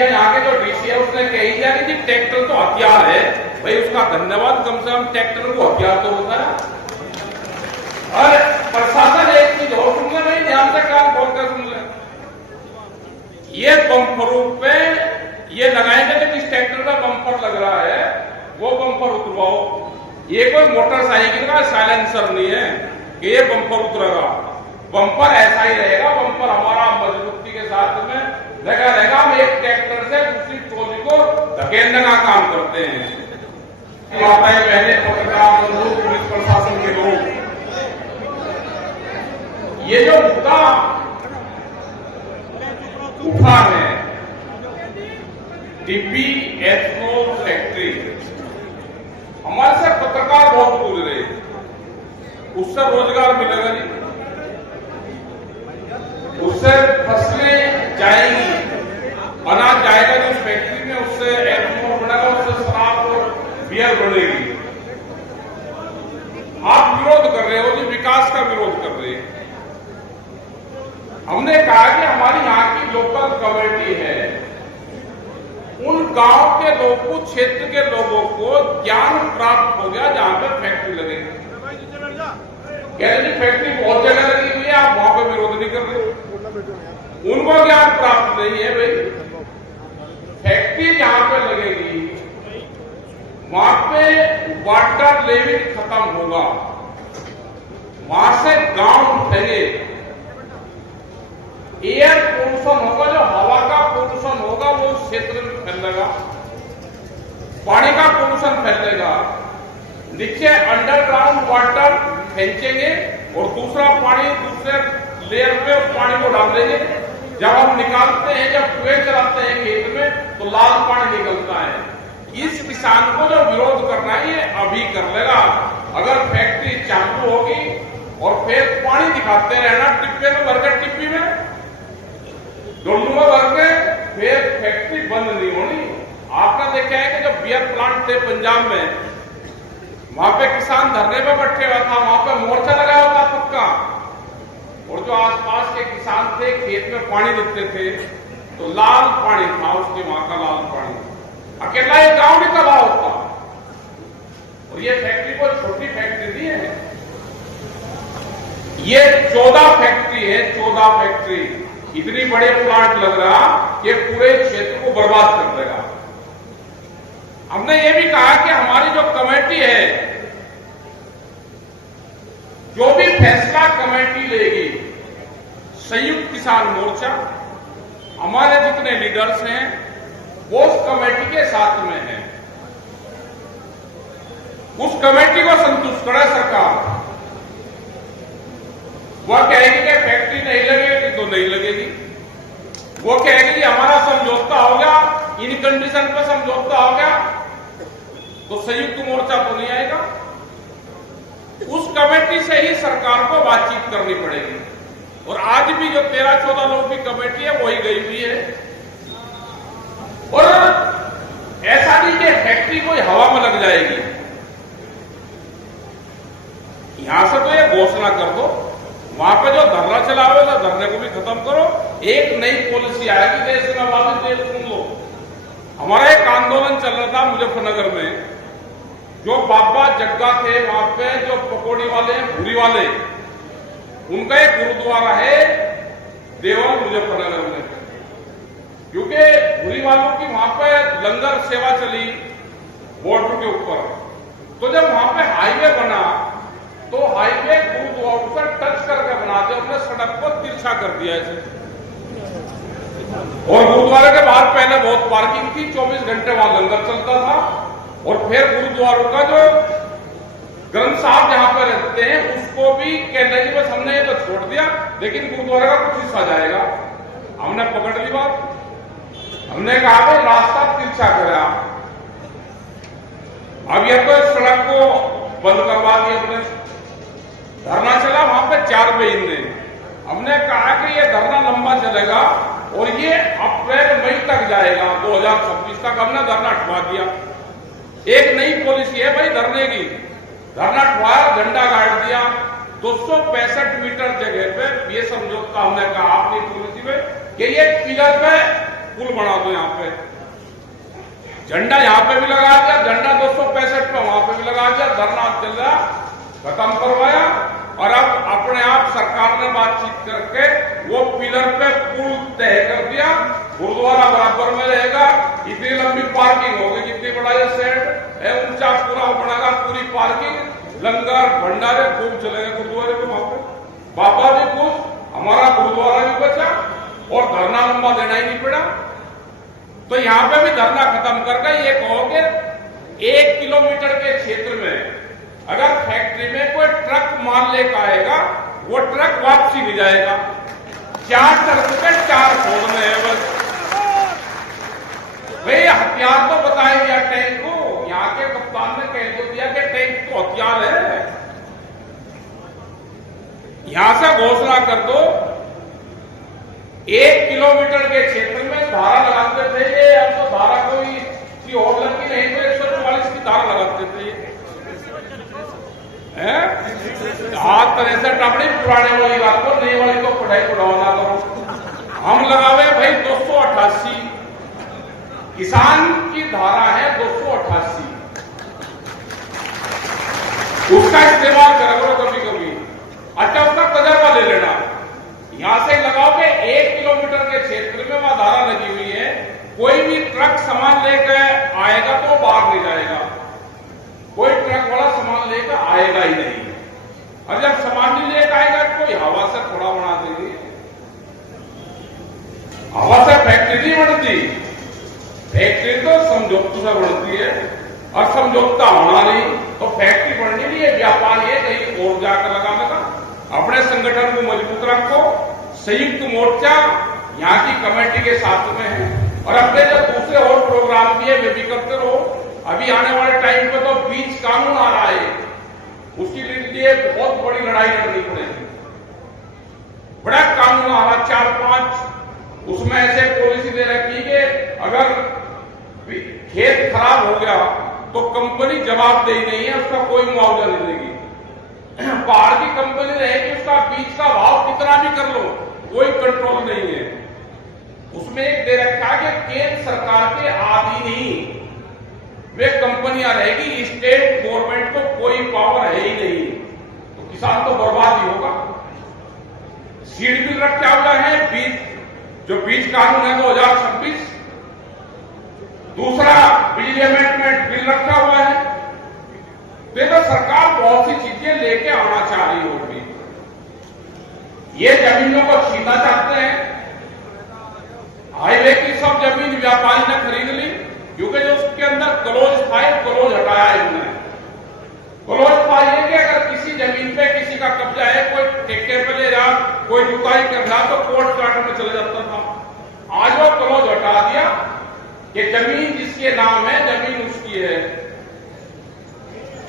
या यहाँ के जो डीसी है उसने कही दिया कि जी ट्रैक्टर तो हथियार है। भाई उसका धन्यवाद, कम से कम ट्रैक्टर को हथियार तो होता है। और प्रशासन एक चीज और सुन ले भाई, ध्यान से कान खोल कर सुन ले। ये बम्परों पे ये लगाएंगे कि जिस ट्रैक्टर का बम्पर लग रहा है वो बम्पर उतरवाओ। ये कोई मोटरसाइकिल का साइलेंसर नहीं है कि ये बम्पर उतरेगा। बम्पर ऐसा ही रहेगा, बम्पर हमारा मजबूती के साथ में लगा रहेगा। हम एक ट्रैक्टर से दूसरी ट्रॉली को धकेलने का काम करते हैं। माताएं बहने, पत्रकार बंधु, पुलिस प्रशासन के लोग, ये जो मुद्दा उठा है टिब्बी एथनॉल फैक्ट्री, हमारे से पत्रकार बहुत बोल रहे, उससे रोजगार मिलेगा नहीं, उससे फसलें जाएंगी, अनाज जाएगा जो फैक्ट्री में, उससे एथनॉल बनेगा, उससे शराब और बियर बनेगी। आप विरोध कर रहे हो जी, विकास का विरोध कर रहे हैं। हमने कहा कि हमारी यहाँ की लोकल कमेटी है, उन गांव के लोगों को, क्षेत्र के लोगों को ज्ञान प्राप्त हो गया जहां पे फैक्ट्री लगेगी। कह रहे फैक्ट्री बहुत जगह लगी हुई है, आप वहां पे विरोध नहीं कर रहे। उनको ज्ञान प्राप्त नहीं है भाई। फैक्ट्री जहां पे लगेगी वहां पे वाटर लेवल खत्म होगा, वहां से गांव उठेंगे, एयर पोल्यूशन होगा, जो हवा का पोल्यूशन होगा वो क्षेत्र में फैलेगा, पानी का पोल्यूशन फैलेगा, नीचे अंडरग्राउंड वाटर फेंचेंगे और दूसरा पानी दूसरे लेयर पे उस पानी को डाल देंगे। जब हम निकालते हैं, जब कुएं चलाते हैं खेत में, तो लाल पानी निकलता है। इस किसान को जो विरोध करना है ये अभी कर लेगा। अगर फैक्ट्री चालू होगी और फिर पानी दिखाते रहना टिब्बे में भरकर, टिब्बी में डोलू में भर के, फिर फैक्ट्री बंद नहीं होनी। आपने देखा है कि जो बियर प्लांट थे पंजाब में, वहां पे किसान धरने पे बैठे हुआ था, वहां पे मोर्चा लगा हुआ था पक्का, और जो आसपास के किसान थे खेत में पानी देते थे तो लाल पानी था, उसके वहां का लाल पानी, अकेला ये गांव निकला होता। और ये फैक्ट्री कोई छोटी फैक्ट्री नहीं है, ये 14 फैक्ट्री है, 14 फैक्ट्री। इतनी बड़े प्लांट लग रहा कि पूरे क्षेत्र को बर्बाद कर देगा। हमने ये भी कहा कि हमारी जो कमेटी है, जो भी फैसला कमेटी लेगी, संयुक्त किसान मोर्चा, हमारे जितने लीडर्स हैं वो उस कमेटी के साथ में हैं। उस कमेटी को संतुष्ट करे सरकार। वह कहेगी कि फैक्ट्री नहीं लगेगी तो नहीं लगेगी, वो कहेगी कि हमारा समझौता हो गया, इन कंडीशन पर समझौता हो गया, तो संयुक्त मोर्चा तो नहीं आएगा। उस कमेटी से ही सरकार को बातचीत करनी पड़ेगी। और आज भी जो 13-14 लोगों की कमेटी है वही गई हुई है। और ऐसा नहीं कि फैक्ट्री कोई हवा में लग जाएगी। यहां से तो ये घोषणा कर दो, वहां पे जो धरना चला हुआ है धरने को भी खत्म करो। एक नई पॉलिसी आएगी देश में, वापस देश सुन लो। हमारा एक आंदोलन चल रहा था मुजफ्फरनगर में, जो बाबा जग्गा थे वहां पे, जो पकौड़ी वाले, भूरी वाले, उनका एक गुरुद्वारा है देवल मुजफ्फरनगर में, क्योंकि भूरी वालों की वहां पे लंगर सेवा चली बॉर्डर के ऊपर। तो जब वहां पे हाईवे बना तो हाईवे गुरुद्वारों पर टच करके बना दिया, हमने सड़क को तिरछा कर दिया ऐसे। और गुरुद्वारे के बाहर पहले बहुत पार्किंग थी, 24 घंटे वहां लंगर चलता था। और फिर गुरुद्वारों का जो ग्रंथ साहब जहां पर रहते हैं उसको भी कहते हैं बस हमने ये तो छोड़ दिया, लेकिन गुरुद्वारे का कुछ हिस्सा जाएगा। हमने पकड़ ली बात, हमने कहा भाई रास्ता तिरछा करे आप। अब यह तो सड़क को बंद करवा दिया हमने। धरना चला वहां पे 4 महीने। हमने कहा कि ये धरना लंबा चलेगा और ये अप्रैल मई तक जाएगा, 2026 तक। हमने धरना हटवा दिया। एक नई पॉलिसी है भाई धरने की, धरना हटवाया, झंडा गाड़ दिया। 265 मीटर जगह पे ये समझौता हमने कहा अपनी पॉलिसी में कि ये पिलर पे पुल बना दो यहाँ पे। झंडा यहाँ पे भी लगा दिया, झंडा 265 पे वहां पे भी लगा दिया, धरना चल रहा, खत्म करवाया। और अब अपने आप सरकार ने बातचीत करके वो पिलर पे पुल तय कर दिया, गुरुद्वारा बराबर में रहेगा। इतनी लंबी पार्किंग होगी, जितनी बड़ा ये शेड है, ऊंचा पूरा बनेगा, पूरी पार्किंग, लंगर भंडारे खूब चलेंगे गुरुद्वारे के वहां पे। बाबा भी खुश, हमारा गुरुद्वारा भी बचा और धरना लंबा देना ही नहीं पड़ा। तो यहां पे भी धरना खत्म करके ये कहोगे 1 किलोमीटर के क्षेत्र में अगर फैक्ट्री में कोई ट्रक माल लेकर आएगा, वो ट्रक वापसी नहीं जाएगा। 4 ट्रक पे 4 फोड़ने हैं बस। भाई हथियार तो बताया गया टैंक को, यहाँ के कप्तान ने कह तो दिया कि टैंक तो हथियार है। यहां से घोषणा कर दो 1 किलोमीटर के क्षेत्र में धारा लगाते थे ये, अब तो धारा कोई और लगी नहीं तो 144 की धारा लगाते थे हाथ तरह से टापड़ी पुराने वाली बात को, नई वाली तो पढ़ाई पढ़ाना करो। हम लगावे भाई 288, किसान की धारा है 288, उसका इस्तेमाल करो कभी कभी। अच्छा उसका तजर्बा ले लेना। यहां से लगाओ कि 1 किलोमीटर के क्षेत्र में वहां धारा लगी हुई है, कोई भी ट्रक सामान लेकर आएगा तो बाहर नहीं जाएगा, कोई ट्रक वाला सामान लेकर आएगा ही नहीं। और जब सामान नहीं लेकर आएगा कोई हवा से थोड़ा बना देंगे, हवा से फैक्ट्री नहीं बनती, फैक्ट्री तो समझौते से बनती है। और समझौता होना नहीं तो फैक्ट्री बननी नहीं है, व्यापार ये कहीं और जाकर लगाने का। अपने संगठन को मजबूत रखो, संयुक्त मोर्चा यहाँ की कमेटी के साथ में है, और अपने जो दूसरे और प्रोग्राम भी है वे भी करते रहो। अभी आने वाले टाइम पे तो बीज कानून आ रहा है, उसके लिए बहुत बड़ी लड़ाई लड़नी पड़ेगी। बड़ा कानून आ रहा 4-5, उसमें ऐसे पॉलिसी दे रखी है कि अगर खेत खराब हो गया तो कंपनी जवाबदेही नहीं है, उसका कोई मुआवजा नहीं देगी। बाहर की कंपनी रहेगी, उसका बीज का भाव कितना भी कर लो कोई कंट्रोल नहीं है। उसमें एक दे रखा है कि केंद्र सरकार के अधीन वे कंपनियां रहेगी, स्टेट गवर्नमेंट को कोई पावर है ही नहीं, तो किसान तो बर्बाद ही होगा। सीड बिल रखा हुआ है, बीज जो बीज कानून है 2026, दूसरा बिजली अमेंडमेंट बिल रखा हुआ है। तो सरकार बहुत सी चीजें लेके आना चाह रही होगी। ये जमीनों को छीनना चाहते हैं, हाईवे की सब जमीन व्यापारी ने खरीद ली, क्योंकि जो उसके अंदर क्लोज था, क्लोज हटाया इन्होंने। क्लोज था ये कि अगर किसी जमीन पे किसी का कब्जा है, कोई ठेके पे ले रहा, कोई जुताई कर रहा, तो कोर्ट काट में चले जाता था। आज वो क्लोज हटा दिया कि जमीन जिसके नाम है जमीन उसकी है।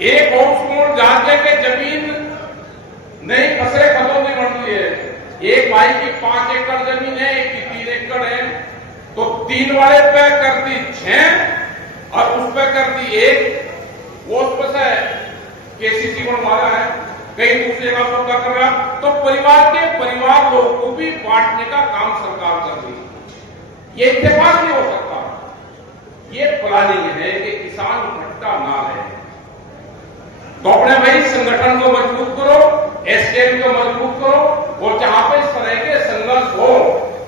एक हाउस जाके के जमीन नहीं खसरे खतों नहीं बनती है। एक भाई की 5 एकड़ जमीन है, एक की 3 एकड़ है, तो 3 वाले पे कर दी 6 और उस पे कर दी 1, वो उस पर से केसीसी बनवाया है, कहीं दूसरी जगह सौदा कर रहा, तो परिवार लोगों को भी बांटने का काम सरकार कर रही। ये इत्तेफाक नहीं हो सकता, ये प्लानिंग है कि किसान इकट्ठा ना रहे। तो अपने भाई संगठन को मजबूत करो, एसकेएम को मजबूत करो, और जहां पे इस तरह के संघर्ष हो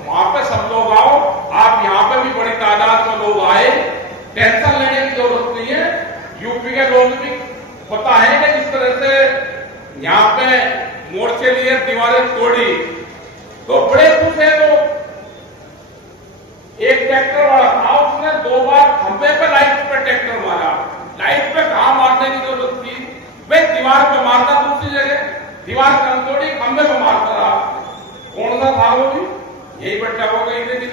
वहां पे सब लोग आओ। आप यहां पे भी बड़ी तादाद में लोग आए, टेंशन लेने की जरूरत नहीं है। यूपी के लोग भी पता है कि जिस तरह से यहाँ पे मोर्चे लिए, दीवारें तोड़ी, तो बड़े खुश है लोग। एक ट्रैक्टर वाला था, उसने 2 बार खंभे पे लाइट पे ट्रैक्टर मारा। लाइट पे कहां मारने की जरूरत थी भाई, दीवार पे मारता दूसरी जगह, दीवार कम तोड़ी खंभे पे मारता रहा। कौन सा था वो भी यही बैठा हो गई थी।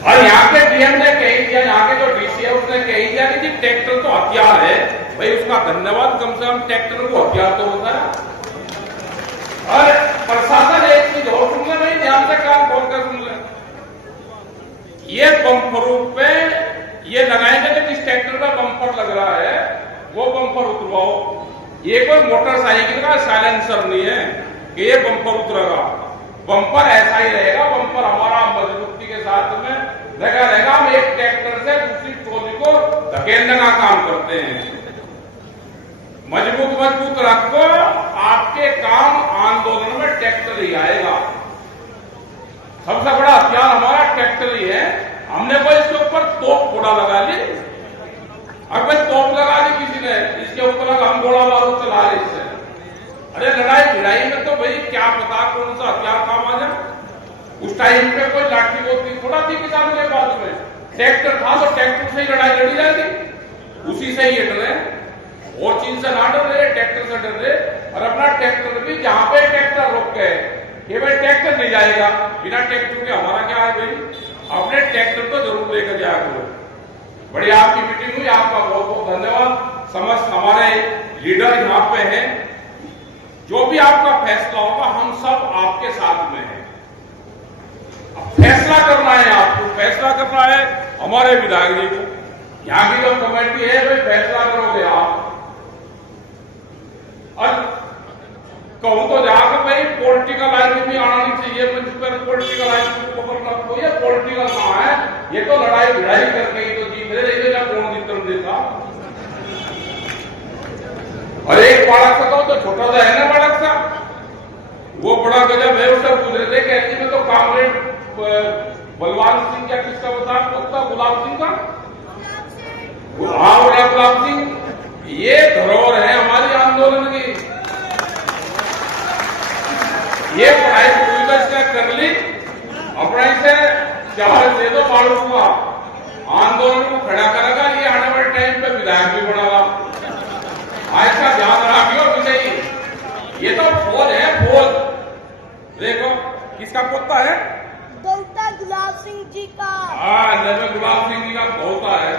और यहाँ के डीएम ने कही दिया, यहाँ के जो डीसी है उसने कही दिया कि जी ट्रैक्टर तो हथियार है भाई, उसका धन्यवाद, कम से कम ट्रैक्टर को हथियार तो होता है। और प्रशासन एक चीज और सुन ले भाई, ध्यान से कान खोलकर सुन ले, ये बम्पर रूप पे ये लगाएंगे कि जिस ट्रैक्टर का बम्पर लग रहा है वो बम्पर उतरवाओ। ये कोई मोटरसाइकिल का साइलेंसर नहीं है कि ये बम्पर उतरेगा, बम्पर ऐसा ही रहेगा, बम्पर हमारा मजबूती के साथ में लगा रहेगा। हम एक ट्रैक्टर से दूसरी ट्रॉली को धकेलने का काम करते हैं। मजबूत रखो, आपके काम आंदोलन में ट्रैक्टर ही आएगा। सबसे बड़ा हथियार हमारा ट्रैक्टर ही है। हमने कोई इसके ऊपर तोप घोड़ा लगा ली, अब तोप लगा दी किसी ने, इसके ऊपर हम घोड़ा बारूद चला रहे इससे। अरे लड़ाई भिड़ाई में तो भाई क्या पता कौन सा हथियार काम आ जाए। उस टाइम पे कोई लाठी होती थोड़ा थी किसानों के पास में, ट्रैक्टर था तो ट्रैक्टर से ही लड़ाई लड़ी जाती, उसी से ही डर रहे, और चीज से ना डर रहे, ट्रैक्टर से डर रहे। और अपना ट्रैक्टर भी जहां पे ट्रैक्टर रोक गए कि भाई ट्रैक्टर नहीं जाएगा, बिना ट्रैक्टर के हमारा क्या है भाई, अपने ट्रैक्टर तो जरूर लेकर जाया करो। बड़ी आपकी मीटिंग हुई, आपका बहुत बहुत धन्यवाद। समस्त हमारे लीडर यहाँ पे हैं, जो भी आपका फैसला होगा हम सब आपके साथ में हैं। अब फैसला करना है, आपको फैसला करना है हमारे विधायक जी को, यहाँ की जो कमेटी है भाई फैसला करोगे आप। और कहूं तो जाकर भाई पॉलिटिकल लाइन में आना नहीं चाहिए, मंच पर पॉलिटिकल लाइन को पकड़ रखो, ये पॉलिटिकल कहां है, ये तो लड़ाई भिड़ाई करके ही तो जीत रहे, या कौन जीतने देता। और एक बालक सा तो छोटा सा है ना बालक सा, वो बड़ा गजब है। उससे पूछ रहे थे कैसी में तो कामरेड बलवान सिंह क्या किसका बता, गुलाब सिंह का, हाँ गुलाब सिंह, ये धरोहर है हमारी आंदोलन की। ये पढ़ाई पूरी तो इसने कर ली, अपना इसे चावल दे दो मालूम हुआ, आंदोलन को खड़ा करेगा, ये आने वाले टाइम पे विधायक भी बनागा। आज का ध्यान रखियो विजयी, ये तो फौज है, फौज। देखो किसका पोता है, डॉक्टर गुलाब सिंह जी का। हाँ, गुलाब सिंह जी का पोता है।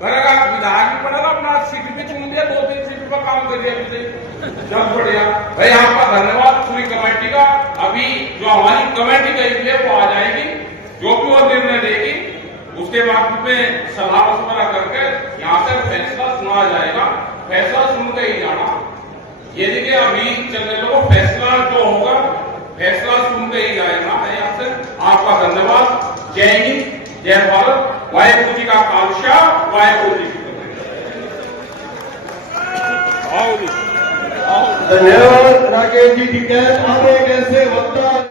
करेगा विधायक भी बनेगा, अपना सीट भी चुन लिया, 2-3 सीट पर काम कर दिया, जब बढ़िया भाई। आपका धन्यवाद पूरी कमेटी का। अभी जो हमारी कमेटी गई है वो आ जाएगी, जो भी वो निर्णय देगी उसके बाद में सलाह मशवरा करके यहाँ से फैसला सुना जाएगा। फैसला सुन के ही जाना, ये देखिए अभी चलने लो, फैसला जो होगा फैसला सुन के ही जाएगा। यहाँ से आपका धन्यवाद। जय हिंद, जय भारत, वाहेगुरु जी का खालसा, वाहेगुरु जी की धन्यवाद। राकेश जी की कैद आगे कैसे वक्ता